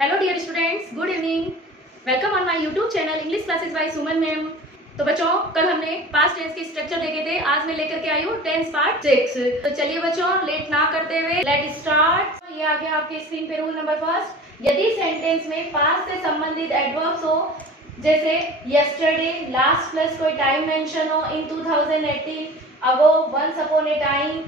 Hello dear students, good evening. Welcome on my YouTube channel English classes by Suman ma'am. तो बच्चों, कल हमने past tense के structure देखे थे। आज मैं लेकर के आई हूँ टेंस पार्ट 6। तो चलिए बच्चों, लेट ना करते हुए लेट स्टार्ट। ये आ गया आपके स्क्रीन पे रूल नंबर फर्स्ट। यदि सेंटेंस में पास्ट से संबंधित एडवर्ब्स हो, जैसे यस्टरडे, लास्ट प्लस कोई टाइम मेंशन हो, इन 2018, अगो, वंस अपॉन ए टाइम,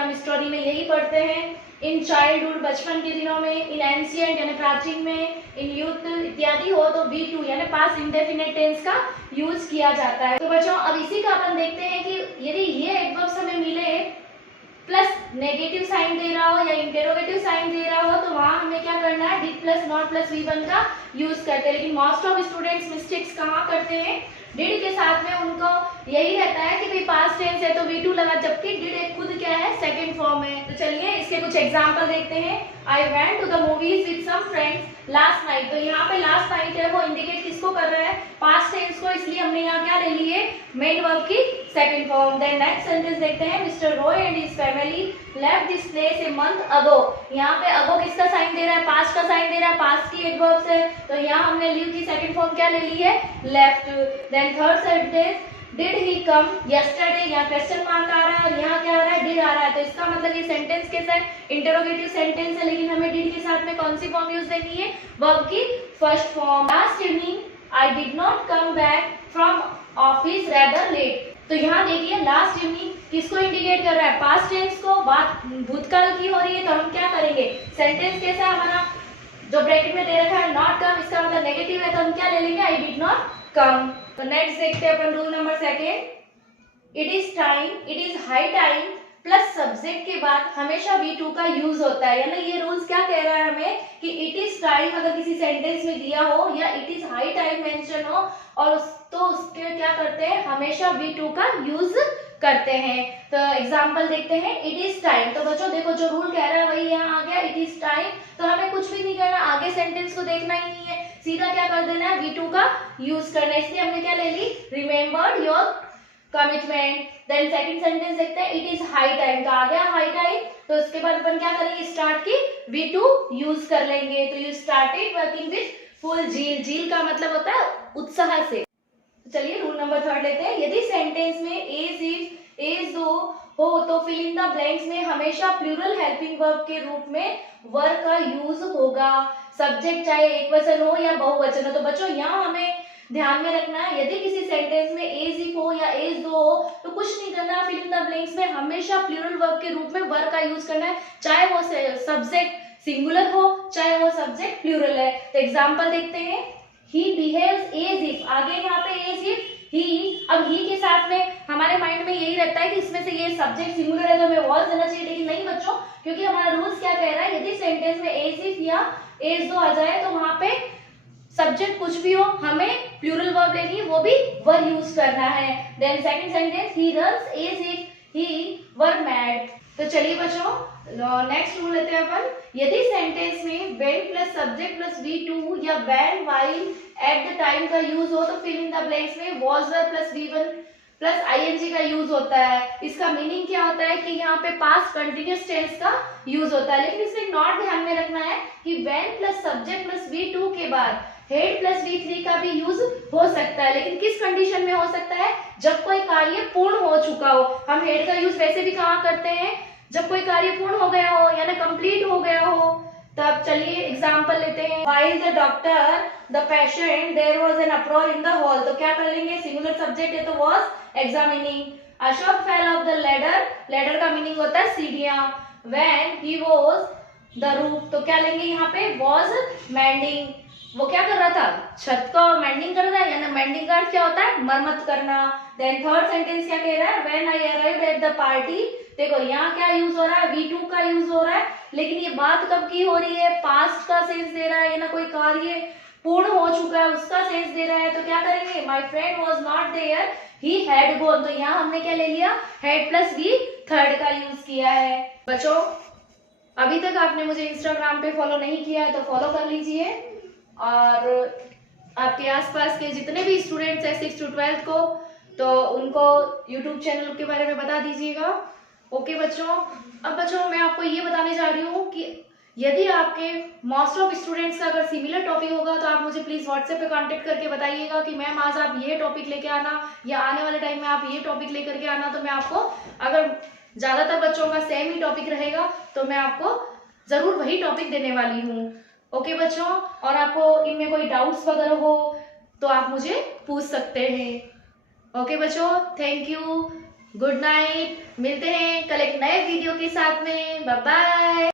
हम स्टोरी में यही पढ़ते हैं। इन चाइल्डहुड, बचपन के दिनों में, इन एंशिएंट यानी प्राचीन में, इन यूथ इत्यादि हो तो V2 यानी पास्ट इंडेफिनिट टेंस का यूज किया जाता है। तो बच्चों, अब इसी का अपन देखते हैं कि यदि ये एडवर्ब्स हमें मिले प्लस नेगेटिव साइन दे रहा हो या इंटेरोगेटिव साइन दे रहा हो, तो वहां हमें क्या करना है, did plus not plus V1 का यूज करते हैं। लेकिन मोस्ट ऑफ स्टूडेंट्स मिस्टेक्स कहाँ करते हैं, डिड के साथ में उनको यही रहता है कि भाई पास्ट टेंस है तो V2 लगा, जबकि डिड एक खुद क्या है, सेकंड फॉर्म है। तो चलिए इसके कुछ एग्जांपल देखते हैं। I went to the movies with some friends last night. तो यहाँ पे लास्ट नाइट है, वो इंडिकेट किसको कर रहा है, पास्ट टेंस को, इसलिए हमने यहाँ क्या ले ली है, मेन वर्ब की second form. Then next sentence देखते हैं। Mister Roy and his family left this place a month ago. यहाँ पे अगो किसका साइन दे रहा है, पास्ट का साइन दे रहा है, पास्ट की एडवर्ब्स है, तो यहाँ हमने लीव की सेकंड फॉर्म क्या ले ली है, left. Then third sentence, did he come yesterday, यहाँ क्वेश्चन मार्क आ रहा है और यहाँ क्या आ रहा है, डिड आ रहा है। तो इसका मतलब ये सेंटेंस कैसा है, इंटरोगेटिव सेंटेंस है, लेकिन हमें डिड के साथ में कौन सी फॉर्म यूज देनी है, वर्ब की first form. Last evening I did not come back from office rather late. तो यहाँ देखिए लास्ट इवनिंग किसको इंडिकेट कर रहा है, पास्ट टेंस को, बात भूतकाल की हो रही है, तो हम क्या करेंगे, सेंटेंस कैसा है हमारा, जो ब्रैकेट में दे रखा है नॉट कम, इसका मतलब नेगेटिव है, तो हम क्या ले लेंगे, आई डिड नॉट कम। तो नेक्स्ट देखते हैं अपन rule number second. It is time, it is high time plus subject के बाद हमेशा V2 का यूज होता है। यानी ये रूल्स क्या कह रहा है हमें कि इट इज टाइम अगर किसी सेंटेंस में दिया हो या it is high time mention हो और तो उसके क्या करते हैं, हमेशा V2 का यूज करते हैं। तो एग्जांपल देखते हैं। इट इज टाइम, तो बच्चों देखो जो रूल कह रहा है वही यहाँ आ गया, इट इज टाइम। तो हमें कुछ भी नहीं करना, आगे सेंटेंस को देखना ही नहीं है, सीधा क्या कर देना है, V2 का यूज करना है। इसलिए हमने क्या ले ली, remember your commitment. Then second sentence देखते हैं। इट इज हाई टाइम, तो आ गया हाई टाइम, तो उसके बाद अपन क्या करेंगे, स्टार्ट की V2 यूज कर लेंगे। तो you started working with full zeal. Zeal का मतलब होता है उत्साह से। चलिए रूल नंबर थर्ड लेते हैं। यदि सेंटेंस में एज इफ, एज दो हो तो फिल इन द ब्लैंक्स में हमेशा प्लूरल हेल्पिंग वर्ब के रूप में वर का यूज होगा, सब्जेक्ट चाहे एक वचन हो या बहुवचन हो। तो बच्चों यहाँ हमें ध्यान में रखना है, यदि किसी सेंटेंस में एज इफ हो या एज दो हो तो कुछ नहीं करना, फिल इन द ब्लैंक्स में हमेशा प्लूरल वर्ब के रूप में वर का यूज करना है, चाहे वो सब्जेक्ट सिंगुलर हो चाहे वो सब्जेक्ट प्लूरल है। तो एग्जाम्पल देखते हैं। He behaves as if, आगे यहाँ पे as if he, अब he के साथ में हमारे माइंड में यही रहता है कि इसमें से ये सब्जेक्ट सिंगुलर है तो हमें was देना चाहिए, लेकिन नहीं बच्चों, क्योंकि हमारा रूल्स क्या कह रहा है, यदि सेंटेंस में as if या as दो आ जाए तो वहां पे सब्जेक्ट कुछ भी हो हमें प्लूरल वर्ब लेनी है, वो भी वर यूज करना है। Then second sentence, he runs as if he were mad। तो चलिए बच्चों नेक्स्ट रूल लेते हैं अपन। यदि सेंटेंस में when plus subject plus V2 या when, while, at the time का यूज हो तो फिल इन द ब्लैंक्स में was were plus V1 plus ing का यूज होता है। इसका मीनिंग क्या होता है कि यहाँ पे पास्ट कंटिन्यूअस टेंस का यूज होता है, लेकिन इसमें नॉट ध्यान में रखना है कि when plus subject plus V2 के बाद हेड प्लस V3 का भी यूज हो सकता है, लेकिन किस कंडीशन में हो सकता है, जब कोई कार्य पूर्ण हो चुका हो। हम हेड का यूज वैसे भी कहाँ करते हैं, जब कोई कार्य पूर्ण हो गया हो यानी कंप्लीट हो गया हो। तब चलिए एग्जांपल लेते हैं। While the doctor, the patient, there was an uproar in the hall। तो क्या कर लेंगे, सिंगुलर सब्जेक्ट है तो was examining। Ashok fell off the ladder, ladder का मीनिंग होता है सीढ़ियां। When he was the roof, तो क्या लेंगे यहाँ पे, was mending, वो क्या कर रहा था, छत को मेंडिंग कर रहा है, यानी मेंडिंग का अर्थ क्या होता है, मरम्मत करना। देन थर्ड सेंटेंस क्या कह रहा है, when I arrived at the party. देखो यहाँ क्या यूज हो रहा है, V2 का यूज हो रहा है, लेकिन ये बात कब की हो रही है, पास्ट का सेंस दे रहा है, या ना कोई कार्य पूर्ण हो चुका है उसका सेंस दे रहा है। तो क्या करेंगे, my friend was not there he had gone. तो यहाँ हमने क्या ले लिया, हेड प्लस V थर्ड का यूज किया है। बच्चों अभी तक आपने मुझे इंस्टाग्राम पे फॉलो नहीं किया है तो फॉलो कर लीजिए, और आपके आसपास के जितने भी स्टूडेंट्स हैं 6 to 12 को, तो उनको यूट्यूब चैनल के बारे में बता दीजिएगा। ओके बच्चों, अब बच्चों मैं आपको ये बताने जा रही हूँ कि यदि आपके मोस्ट ऑफ स्टूडेंट्स का अगर सिमिलर टॉपिक होगा तो आप मुझे प्लीज व्हाट्सएप पे कांटेक्ट करके बताइएगा कि मैम आज आप ये टॉपिक लेके आना, या आने वाले टाइम में आप ये टॉपिक लेकर के आना। तो मैं आपको, अगर ज्यादातर बच्चों का सेम ही टॉपिक रहेगा तो मैं आपको जरूर वही टॉपिक देने वाली हूँ। ओके बच्चों, और आपको इनमें कोई डाउट्स वगैरह हो तो आप मुझे पूछ सकते हैं। ओके बच्चों, थैंक यू, गुड नाइट। मिलते हैं कल एक नए वीडियो के साथ में। Bye bye.